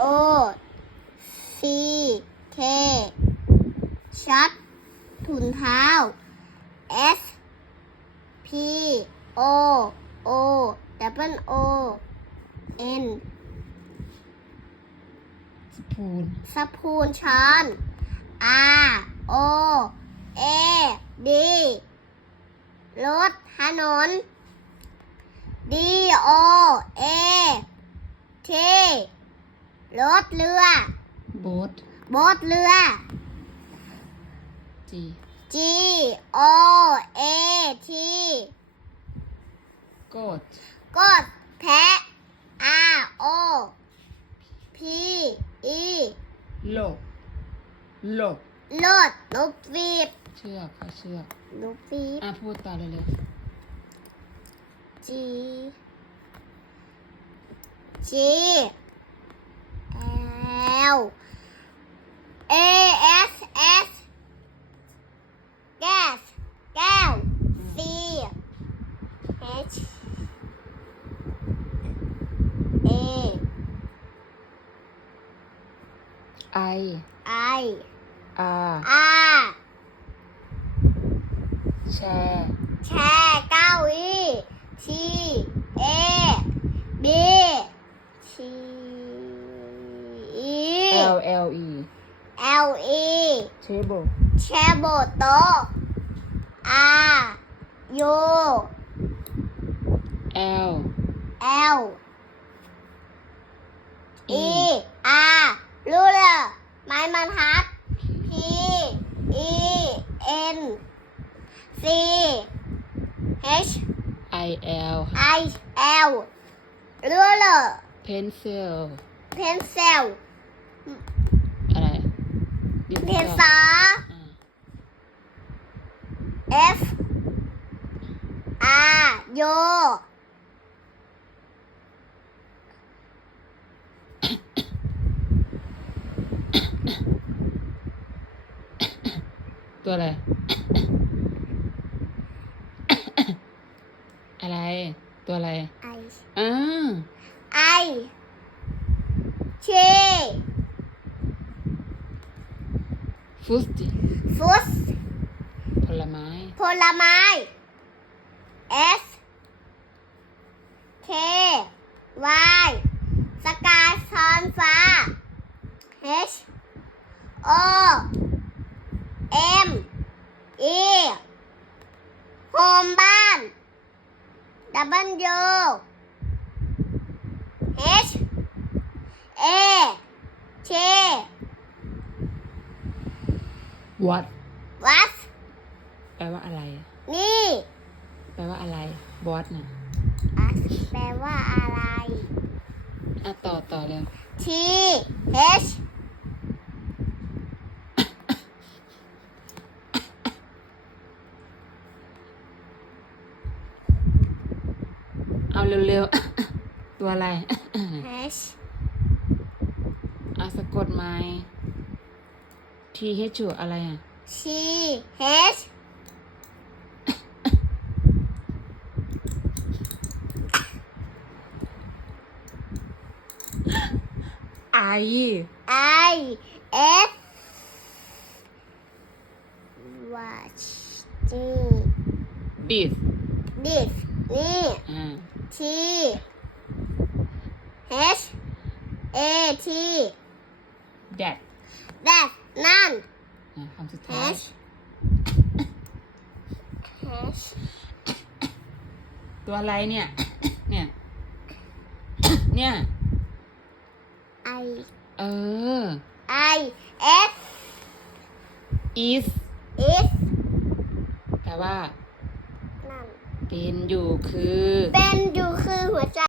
O C K ชัดถุงเท้า S P O O double O N สปูนสปูนช้อน R O A D รถถนน D O A T รถเรือโบ๊ทโบ๊ทเรือจี G O A T โกดกดแพะ R O P E โลกโลกรถนกฟีบเชือกค่ะเชือกนกฟีบอะพูดต่อเลยเลย G G L A S S gas แก้ว C H A ไอ I อา R แชร์แชร์เก้าอี้ T A B T E L L E L E เทเบิลแชร์โบนโต๊ะ R U L L E R รู้เลยไม้บรรทัด P E N C H I L I L รู้เลย pencil เพนเซล อะไร ดินเพนสซอออ่า F R โยตัวอะไร อะไร ตัวอะไร I อ่า I เช ฟุสติฟุตผลไม้ผลไม้ S K Y สกายซ้อนฟ้า H O M E โฮมบ้าน W H A K วัดวัดแปลว่าอะไร นี่แปลว่าอะไรบอสน่ะอะแปลว่าอะไรอะต่อต่อเลย T H เอาเร็วๆ ตัวอะไร H อะสะกดไม้ T H อะไรอะ T H ไอ I S watch นี่ this this นี่ อ่า T H A T that that นั่นอะคำสุดท้าย H H ตัวอะไรเนี่ย เนี่ย เนี่ย I เออ I S is is แปลว่านั่นเป็นอยู่คือ เป็นอยู่คือหัวใจ